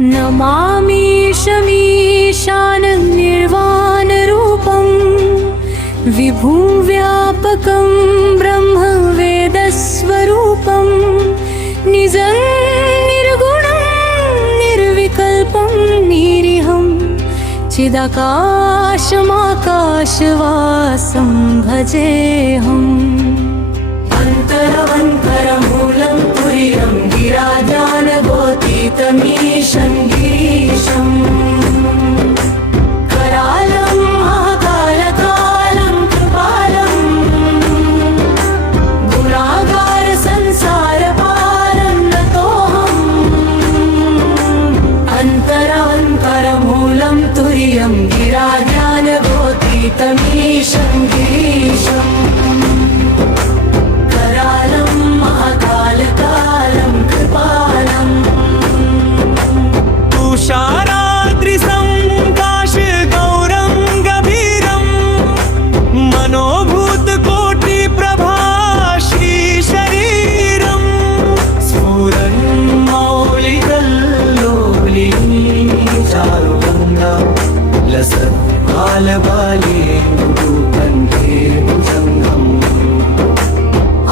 नमामीशमीशाननिर्वाणरूपं विभुं व्यापकं ब्रह्मवेदस्वरूपं निजं निर्गुणं निर्विकल्पं निरीहं चिदाकाशमाकाशवासं भजेऽहम्। अन्तरवन्तरमूलं तुर्यं गिराजानगोतीतमीशं गिरीशम् करालं महाकालकालं कृपालं गुणागारसंसारपारं नतोऽहम्। अन्तरवन्तरमूलं तुर्यं गिराजानगोतीतमीशं गिरीशम् तुषाराद्रिसङ्काशगौरं गभीरं मनोभूतकोटिप्रभाश्रीशरीरं स्फुरन्मौलिकल्लोलिं चारुगङ्गा लसत्कालबालेन्दुकण्ठे भुजङ्गम्।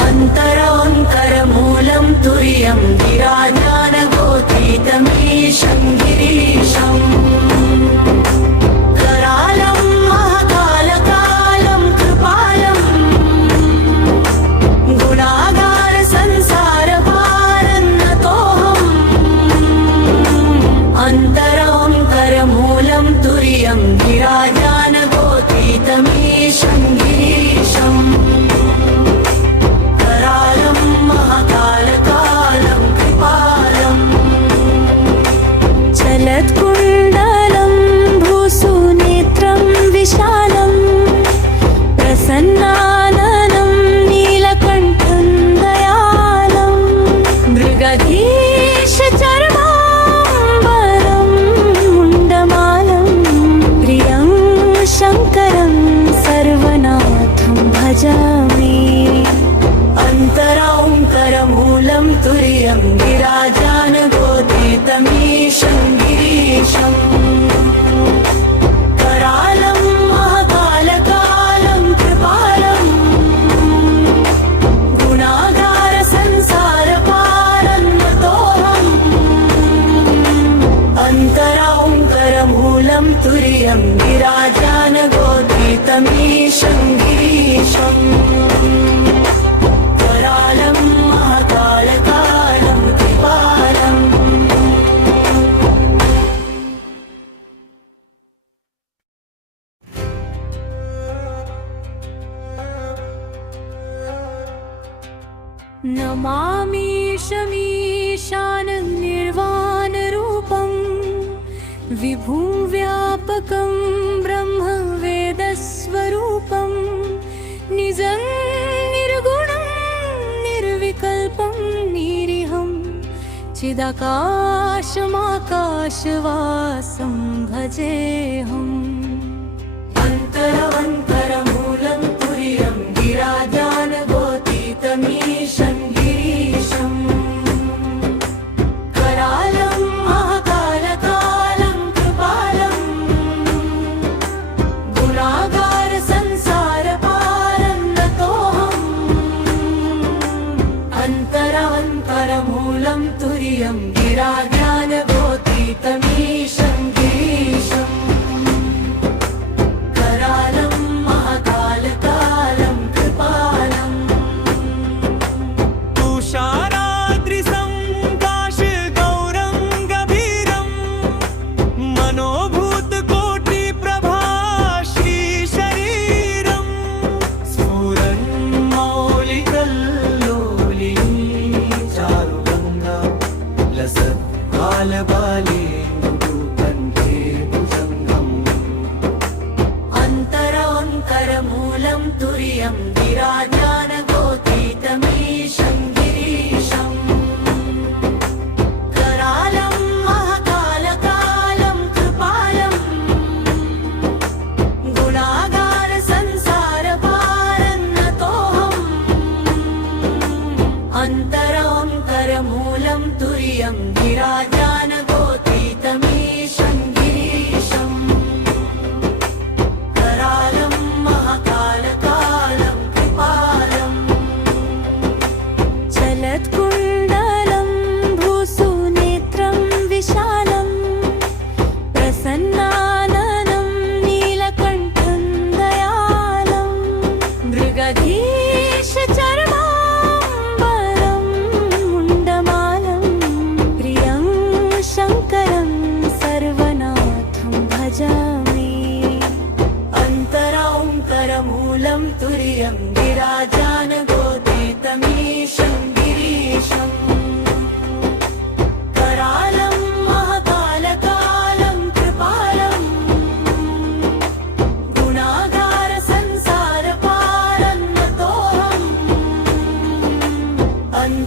अन्तरमूलं तुर्यं गिराजानगोतीतमीशं गिरीशम् करालं महाकालकालं कृपालं गुणागारसंसारपारं नतोऽहम्। अन्तरमूलं तुर्यं गिराजानगोतीतमीशं गिरीशम् चलत्कुण्डलं भूसुनेत्रं विशालं प्रसन्नाननं नीलकण्ठं दयालं मृगधीशचर्माम्बरं मुण्डमालं प्रियं शङ्करं सर्वनाथं भजामि। अन्तरमूलं तुर्यं गिराजानगोतीतमीशं गिरीशम् करालं महाकालकालं कृपालं गुणागारसंसारपारं नतोऽहम्। अन्तरमूलं तुर्यं गिराजानगोतीतमीशं गिरीशम् करालं महाकालकालं कृपालम्। नमामीशमीशाननिर्वाणरूपं विभुं व्यापकं ब्रह्मवेदस्वरूपं निजं निर्गुणं निर्विकल्पं निरीहं चिदाकाशमाकाशवासं भजेऽहम्। अन्तरमूलं तुर्यं गिराजानगोतीतमीशं गिरीशम् करालं महाकालकालं कृपालं गुणागारसंसारपारं नतोऽहम्। अन्तरमूलं तुर्यं गिराजानगोतीतमीशं गिरीशम् करालं महाकालकालं कृपालं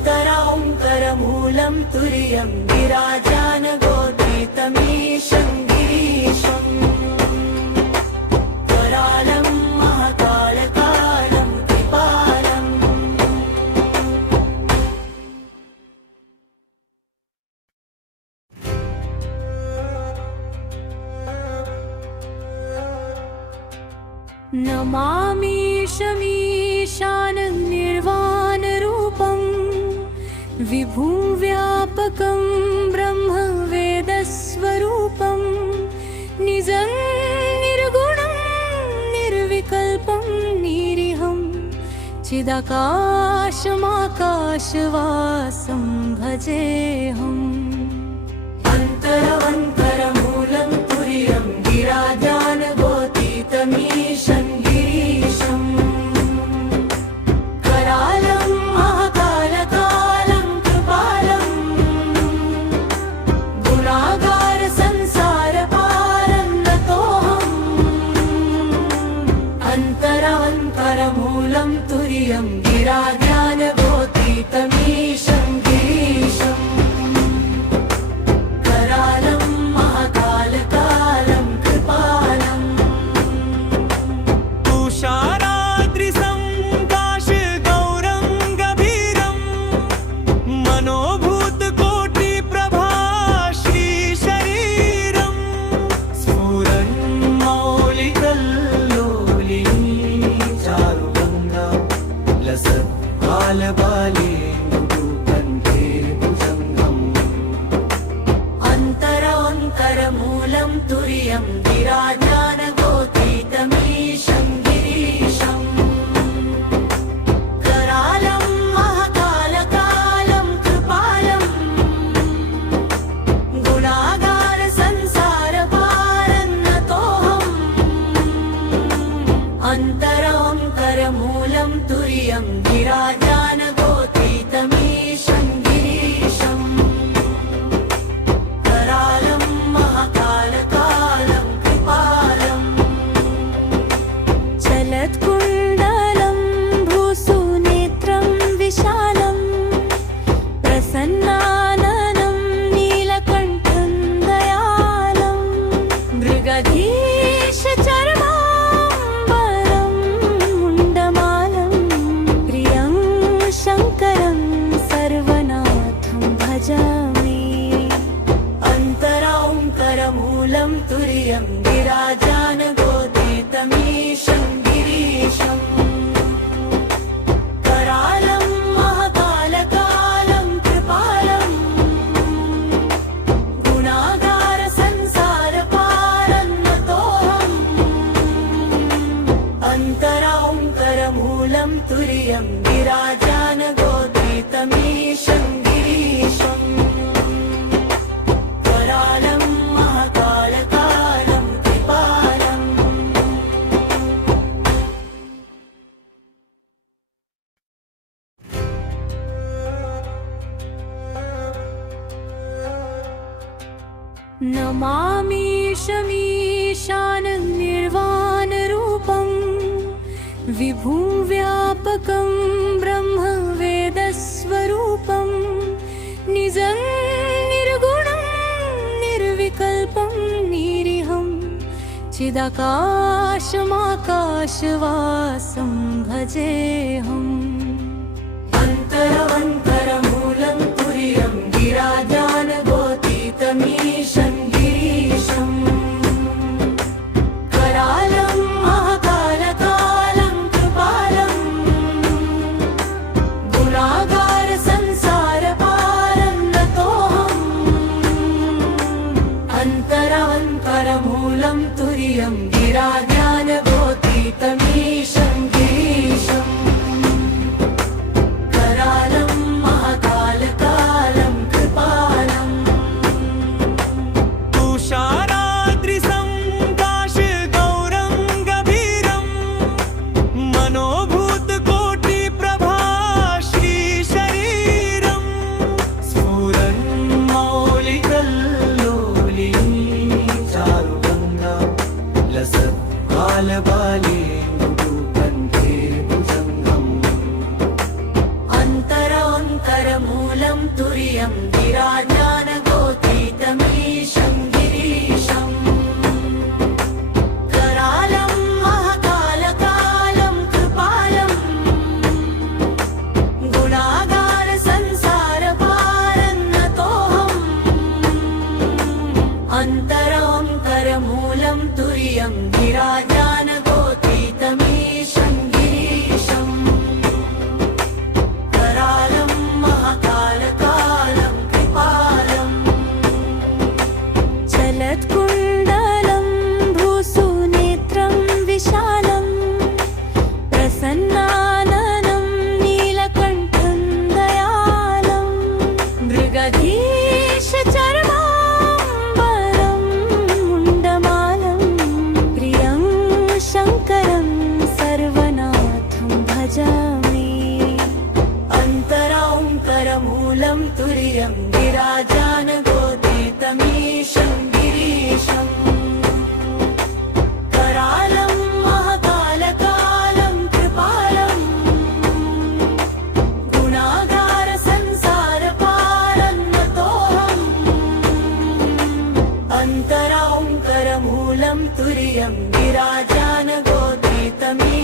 अन्तराओङ्कारमूलं तुर्यं गिराजानगोदितमीशं गिरीशम् करालं महाकालकालं कृपालम् नमामीशमीशाननिर्वाणरूपं विभुं व्यापकं ब्रह्मवेदस्वरूपं निजं निर्गुणं निर्विकल्पं निरीहं चिदाकाशमाकाशवासं भजेऽहम् अन्तरवन्तरमूलं तुर्यं गिराजानगोदितमीशं गिरीशम् करालं महाकालकालं कृपालम् गुणागारसंसारपारं नतोऽहम् अन्तरवन्तरमूलं तुर्यं गिराजानगोदितमीशं गिरीशम् करालं महाकालकालं कृपालम् तुषाराद्रिसं काशगौरं गभीरं मनोभूतकोटिप्रभा श्रीशरीरं स्फुरन्मौलिकल्लोलिनी चारुगङ्गा लसत्कालबालेन्दुकण्ठे भुजङ्गम् अन्तरान्तरमूलं तुर्यं गिराजानगोदितमीशं गिरीशम् करालं महाकालकालं कृपालम् गुणागारसंसारपारं नतोऽहम् अन्तरान्तरमूलं तुर्यं गिराजानगोदितमीशं गिरीशम् करालं महाकालकालं कृपालम् चलत्कुण्डलं भूसुनेत्रं विशालं प्रसन्नाननं नीलकण्ठं दयालं मृगधीशचर्माम्बरं मुण्डमालं प्रियं शङ्करं सर्वनाथं भजामि अन्तराओङ्कारमूलं तुर्यं गिराजानगोदितमीशं गिरीशम् करालं महाकालकालं कृपालम् गुणागारसंसारपारं नतोऽहम् अन्तराओङ्कारमूलं तुर्यं गिराजानगोदितमीशं गिरीशम् करालं महाकालकालं कृपालम् नमामीशमीशाननिर्वाणरूपं विभुं व्यापकं ब्रह्मवेदस्वरूपं निजं निर्गुणं निर्विकल्पं निरीहं चिदाकाशमाकाशवासं भजेऽहम् अन्तरवन्तरमूलं तुर्यं गिराजानगोदितमीशं गिरीशम् करालं महाकालकालं कृपालम् गुणागारसंसारपारं नतोऽहम् अन्तरान्तरमूलं तुर्यं गिराजानगोदितमीशं गिरीशम् तुर्यं विराजानगोतीतमीशं गिरीशम् करालं महाकालकालं कृपालम् गुणागार संसारपारन्नतोऽहम् अन्तरोऽङ्करमूलं तुर्यं विराजानगोतीतमीशं गिरीशम् करालं महाकालकालं कृपालम् चलत्कुण्डलं भूसुनेत्रं विशालं प्रसन्नाननं नीलकण्ठं दयालं मृगधीशचर्माम्बरं मुण्डमालं प्रियं शङ्करं सर्वनाथं भजामि अन्तरोऽङ्करमूलं तुर्यं विराजानगोतीतमीशं गिरीशम् करालं महाकालकालं कृपालम् गुणागार संसारपारन्नतोऽहम् अन्तरोऽङ्करमूलं तुर्यं विराजानगोतीतमीशं